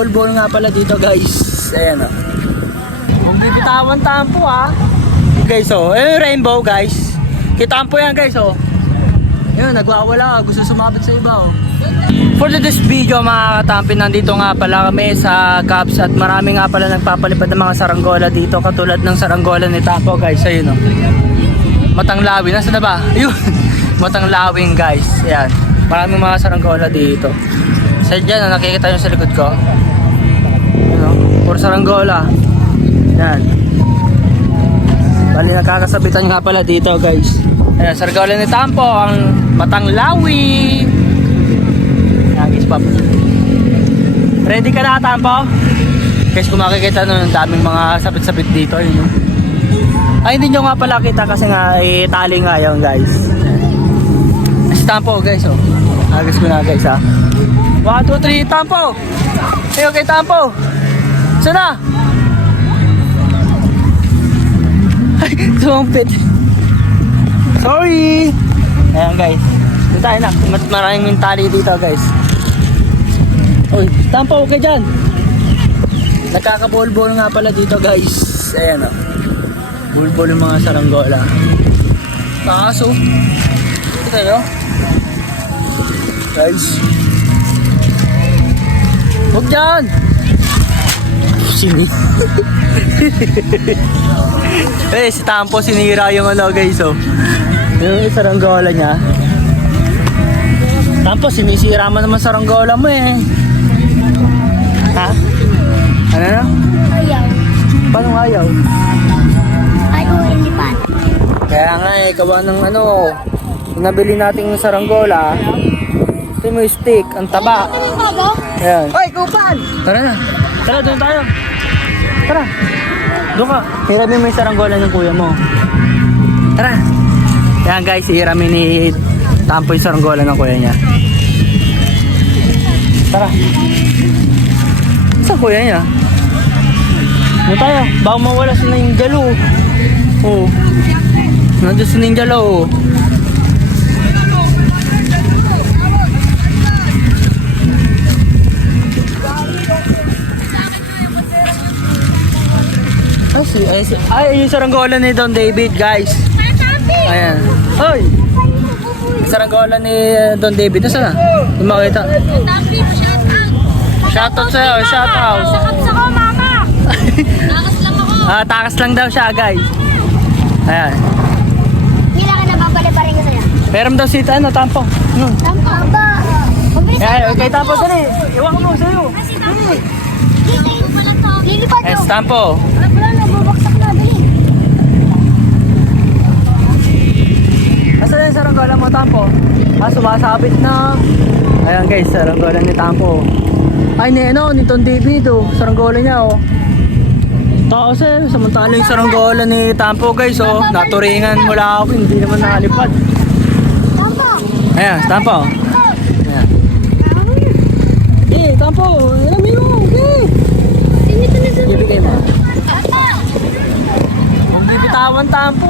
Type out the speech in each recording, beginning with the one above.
Nakaka-ball nga pala dito guys. Ayan o. Huwag bibitawan tampo guys oh. Ayan yung rainbow guys. Kitampo yan guys oh. Ayan, nagwawala. Gusto sumabit sa iba oh. For this video mga katampi, nandito nga pala kami sa Caps at marami nga pala nagpapalipad ng mga saranggola dito. Katulad ng saranggola ni Tampo guys. Ayun oh. Matanglawin. Nasaan na ba? Ayun. Matanglawin guys. Ayan. Maraming mga saranggola dito. Sa dyan, nakikita nyo sa likod ko. Ano? Puro saranggola. Ayan. Bali, nakakasabitan nga pala dito guys. Ayan, saranggola ni Tampo, ang Matanglawin. Ayan guys, pop. Ready ka na, Tampo? Guys, kung makikita nyo, ang daming mga sapit-sapit dito. Yun, ay, hindi nyo nga pala kita kasi nga, tali nga yun guys. Si Tampo guys, oh. Agos ko na guys, 1, 2, 3, Tampo! Hey, okay, Tampo! Sana! Ay, sumpit. Sorry! Ayan guys. Doon tayo na. Maraming tali dito guys. Uy, Tampo, okay dyan. Nakaka-ball nga pala dito guys. Ayan o. Ball yung mga saranggola. Taas o. Kita nyo? Guys. Huwag dyan! Sini. Si Tampo sinira yung ano guys oh. Yung saranggola niya. Tampo, sinisira mo naman saranggola mo eh. Ha? Ano na? Ayaw. Paano ayaw? Ayaw ilipan. Kaya nga eh, gawa ng ano, nabili nating saranggola. Ito mo yung stick, ang taba. Ayan. Hoy, kupan! Tara na. Tara, doon tayo. Tara. Doon ka. Hiramin mo yung saranggola ng kuya mo. Tara. Ayan guys, hiramin ni Tampo yung saranggola ng kuya niya. Tara. Saan kuya niya? Doon tayo. Baka mawala si Ninja Lo. Oo. Nandun si Ninja Lo. Ay, yung saranggola ni Don David, guys. Ayan. Hoy! Saranggola ni Don David. Nasaan na? Hindi makita. Shoutout sa'yo. Shoutout. Shoutout ako, mama! Takas lang ako. Takas lang daw siya, guys. Ayan. Kailangan na babalibarin ko sa'yo. Meron daw si Tampo. Tampo ba? Ayan, kay Tampo, dali. Iwan ko mo sa'yo. Lilipad Ayan, mo. si Tampo. Wala na, bubaksak na. Dali. Nasaan yung saranggola mo, Tampo? Sumasabit na. Ayan guys, saranggola ni Tampo. Ay, ni Don David, oh. Saranggola niya, oh. Tapos samantala yung saranggola ni Tampo, guys, oh. Naturingan mula ako, hindi naman nakalipad. Tampo. Ayan, Tampo. Ayan. Tampo, alamin mo, Sinito na sa... ibigay mo. Huwag bibitawan Tampo,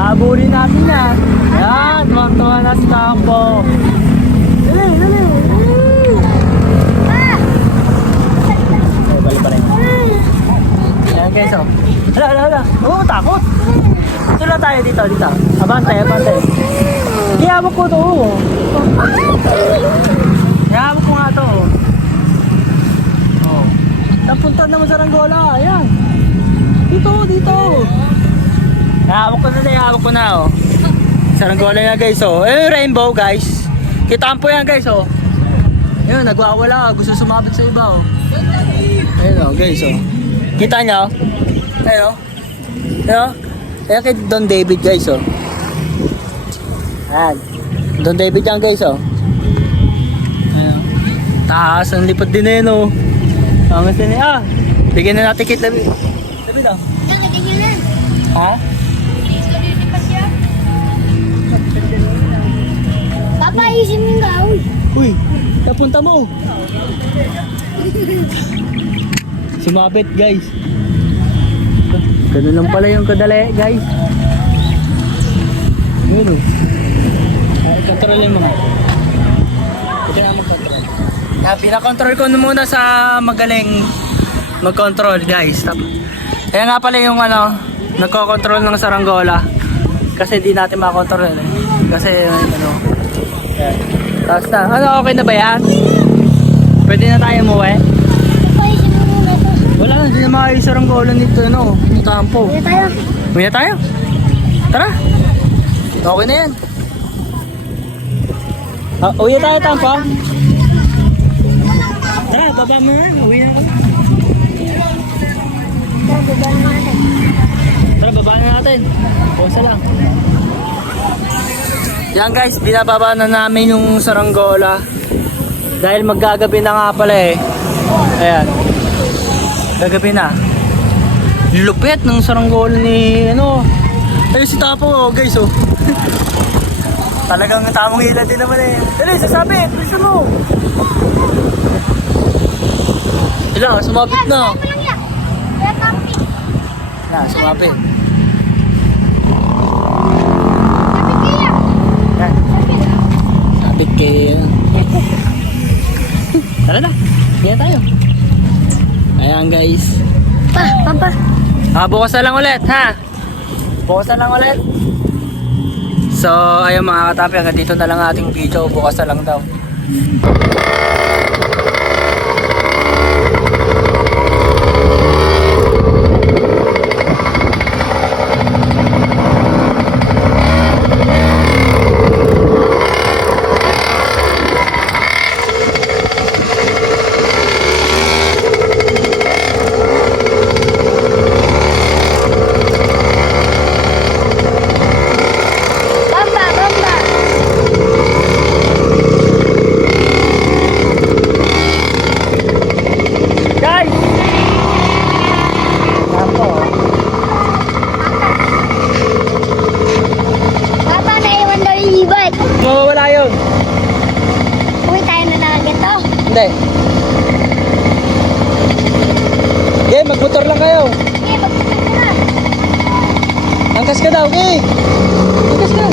habulin natin yan. Ayan, tuwang-tuwa na si Tampo. Dali. Balik. Ayan guys, oh. Hala. Oo, takot. Dito lang tayo, dito. Abante. Ihawak ko to. Ihawak ko nga to. Oh. Napunta naman sa saranggola. Ayan. Dito. Ihawak ko na, oh. Saranggola niya guys, oh. Yung rainbow guys. Kitampo yan guys, oh. Ayun, nagwawala. Gusto sumabit sa iba, oh. Ayun, oh, guys, oh. Kita niyo? Ayun, oh. Ayan kay Don David, guys, oh. Ayan. Don David yan, guys, oh. Ayun. Taas, ang lipad din, oh. Angas din, bigyan na natin kit, David. David, oh. Ganyan na. Ha? Lilipas siya. Papa, isin mo nga, Uy, napunta mo. Sumabit guys. Ganun lang pala yung kadali guys. Yun o. Ay, kontrolin mo nga. Ito na mag-control. Pinakontrol ko muna sa magaling mag-control guys. Kaya nga pala yung nagko-control ng saranggola. Kasi di natin makontrol eh. Kasi yan. Tapos na. Okay na ba yan? Pwede na tayo umuwi? Wala na, hindi na maayos saranggola nito ni Tampo. Uwi na tayo? Tara. Okay na yan. Uwi na tayo, Tampo. Tara, baba mo na. Uwi na. Tara, baba na natin. Pausa lang. Yan guys, binababa na namin yung saranggola. Dahil maggagabi na nga pala eh. Ayan. Gagabi na. Lupit ng saranggola ni Ayun si Tapo guys Talagang tamang ilan din naman eh. Dali, sasabit! Bilisan mo! Ilang, sumabit na. Sumabit. Yan. Sabit kayo. Tara na, kaya tayo. Ayan guys. Papa. Bukas na lang ulit ha. Bukas na lang ulit. So, ayun mga katapi, hanggang dito na lang ating video. Bukas na lang daw. Mawawala yun. Uwi tayo na lang ito. Hindi. Okay, magmotor lang kayo. Okay, magpunta na. Angkas ka daw, okay. Angkas ka.